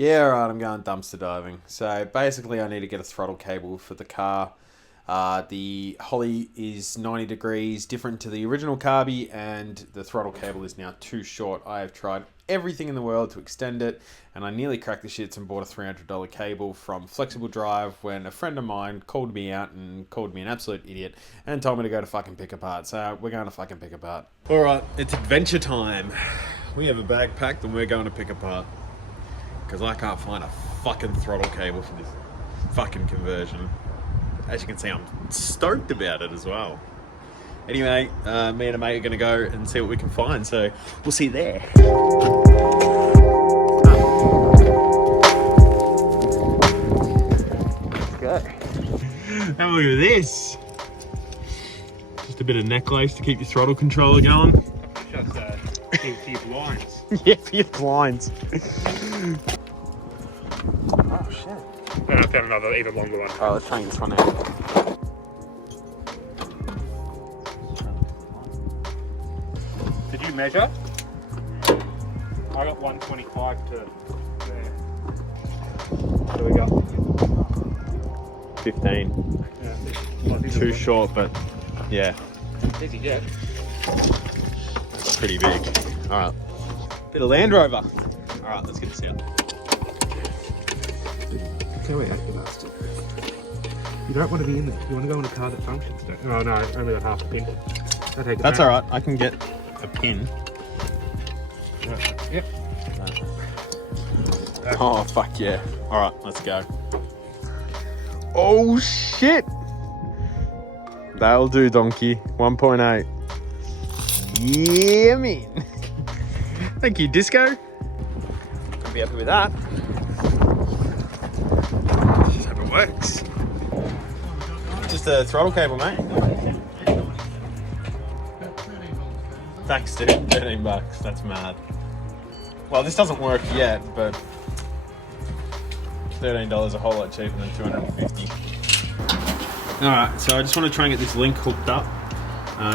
Yeah, alright, I'm going dumpster diving. So basically I need to get a throttle cable for the car. The Holley is 90 degrees, different to the original carby, and the throttle cable is now too short. I have tried everything in the world to extend it, and I nearly cracked the shits and bought a $300 cable from Flexible Drive when a friend of mine called me out and called me an absolute idiot and told me to go to fucking pick apart. So we're going to fucking pick apart. Alright, it's adventure time. We have a bag packed and we're going to pick apart. Because I can't find a fucking throttle cable for this fucking conversion. As you can see, I'm stoked about it as well. Anyway, me and a mate are going to go and see what we can find, so we'll see you there. Let's go. Have a look at this. Just a bit of necklace to keep your throttle controller going. Just for your blinds. Yeah, for your blinds. Oh shit. Then I found another even longer one. Alright, let's try and get this one out. Did you measure? I got 125 to there. There we go. 15. Yeah, Too short, but yeah. Easy, yeah. It's pretty big. Alright. Bit of Land Rover. Alright, let's get this out. You don't want to be in there. You want to go in a car that functions. No, no, only got half a pin. That's alright, I can get a pin. Yep. Oh, fuck yeah. Alright, let's go. Oh, shit! That'll do, donkey. 1.8. Yeah, man. Thank you, Disco. I'll be happy with that. Just hope it works. Just a throttle cable, mate. Thanks, dude. 13 bucks. That's mad. Well, this doesn't work yet, but $13 a whole lot cheaper than $250. Alright, so I just want to try and get this link hooked up.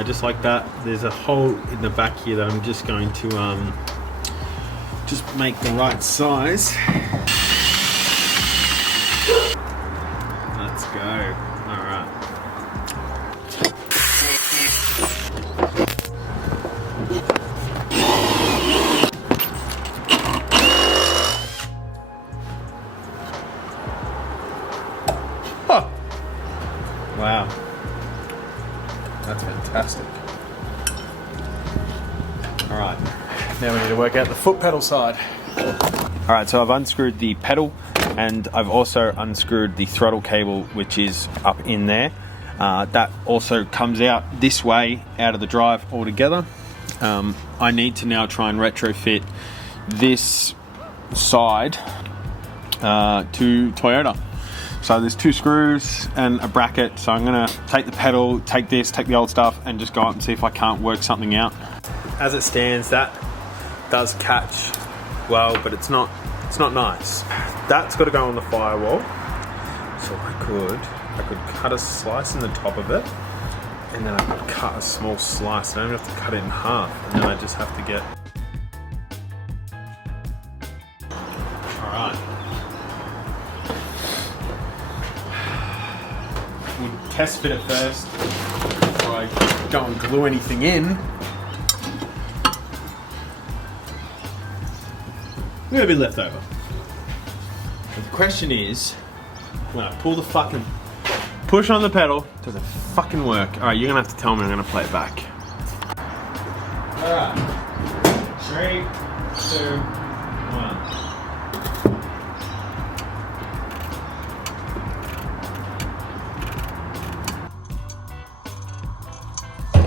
Just like that. There's a hole in the back here that I'm just going to just make the right size. Let's go. Alright. Huh. Wow. That's fantastic. Alright, now we need to work out the foot pedal side. Alright, so I've unscrewed the pedal and I've also unscrewed the throttle cable, which is up in there. That also comes out this way out of the drive altogether. I need to now try and retrofit this side to Toyota. So there's 2 screws and a bracket. So I'm gonna take the pedal, take this, take the old stuff, and just go out and see if I can't work something out. As it stands, that does catch well, but it's not nice. That's got to go on the firewall. So I could cut a slice in the top of it, and then I could cut a small slice. I don't have to cut it in half, and then I just have to get. All right. We'll test fit it first before I go and glue anything in. A little bit left over. The question is, when I pull the fucking push on the pedal, does it fucking work? Alright, you're gonna have to tell me. I'm gonna play it back. Alright. 3, 2,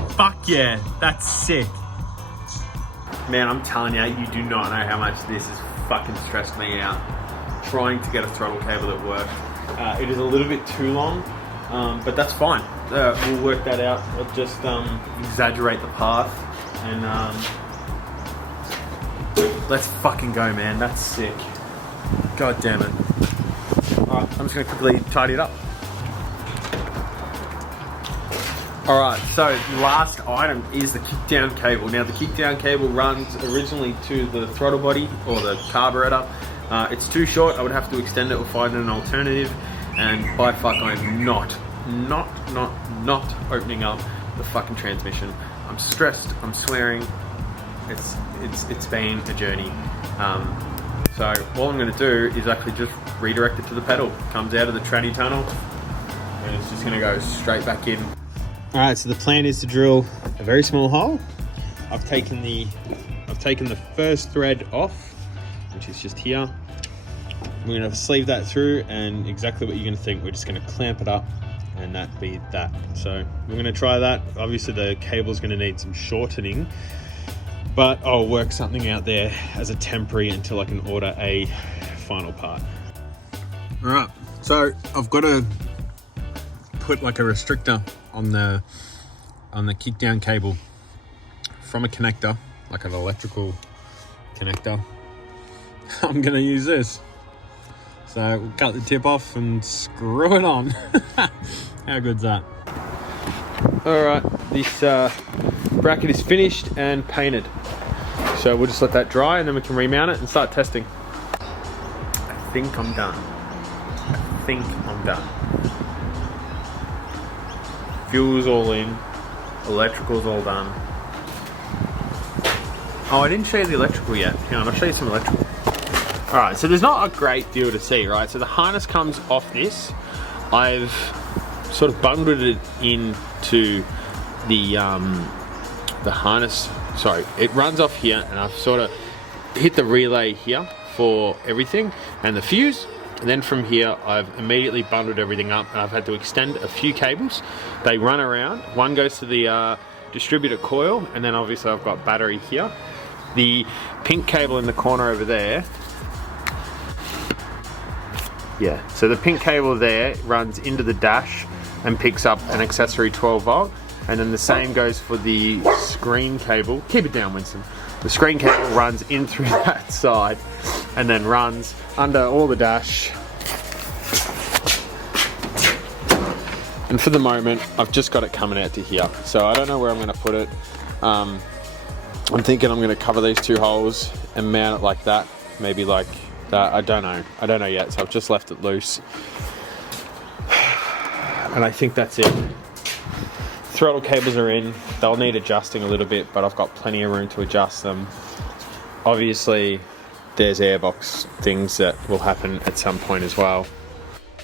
1. Fuck yeah, that's sick. Man, I'm telling you, you do not know how much this has fucking stressed me out trying to get a throttle cable that works. It is a little bit too long, but that's fine. We'll work that out. I'll just exaggerate the path and let's fucking go, man. That's sick. God damn it. Alright, I'm just gonna quickly tidy it up. Alright, so last item is the kickdown cable. Now the kickdown cable runs originally to the throttle body or the carburetor, It's too short. I would have to extend it or find an alternative. And by fuck, I'm not opening up the fucking transmission. I'm stressed. I'm swearing. It's been a journey. So all I'm going to do is actually just redirect it to the pedal. Comes out of the tranny tunnel, and it's just going to go straight back in. All right. So the plan is to drill a very small hole. I've taken the first thread off, which is just here. We're going to sleeve that through, and exactly what you're going to think. We're just going to clamp it up, and that be that. So we're going to try that. Obviously the cable's going to need some shortening, but I'll work something out there as a temporary until I can order a final part. All right, so I've got to put like a restrictor on the kickdown cable from a connector, like an electrical connector. I'm going to use this. So we'll cut the tip off and screw it on. How good's that? All right, this bracket is finished and painted. So we'll just let that dry and then we can remount it and start testing. I think I'm done. Fuel's all in, electrical's all done. Oh, I didn't show you the electrical yet. Hang on, I'll show you some electrical. All right, so there's not a great deal to see, right? So the harness comes off this. I've sort of bundled it into the harness. Sorry, it runs off here, and I've sort of hit the relay here for everything and the fuse. And then from here, I've immediately bundled everything up, and I've had to extend a few cables. They run around. One goes to the distributor coil, and then obviously I've got battery here. The pink cable in the corner over there. Yeah, so the pink cable there runs into the dash and picks up an accessory 12 volt. And then the same goes for the screen cable. Keep it down, Winston. The screen cable runs in through that side and then runs under all the dash. And for the moment, I've just got it coming out to here. So I don't know where I'm gonna put it. I'm thinking I'm gonna cover these two holes and mount it like that. Maybe like that, I don't know yet, so I've just left it loose. And I think that's it. Throttle cables are in. They'll need adjusting a little bit, but I've got plenty of room to adjust them. Obviously, there's airbox things that will happen at some point as well.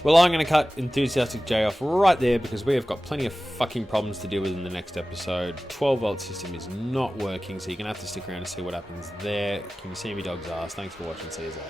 Well, I'm going to cut Enthusiastic J off right there because we have got plenty of fucking problems to deal with in the next episode. 12 volt system is not working, so you're going to have to stick around to see what happens there. Can you see me dog's ass? Thanks for watching. See you later.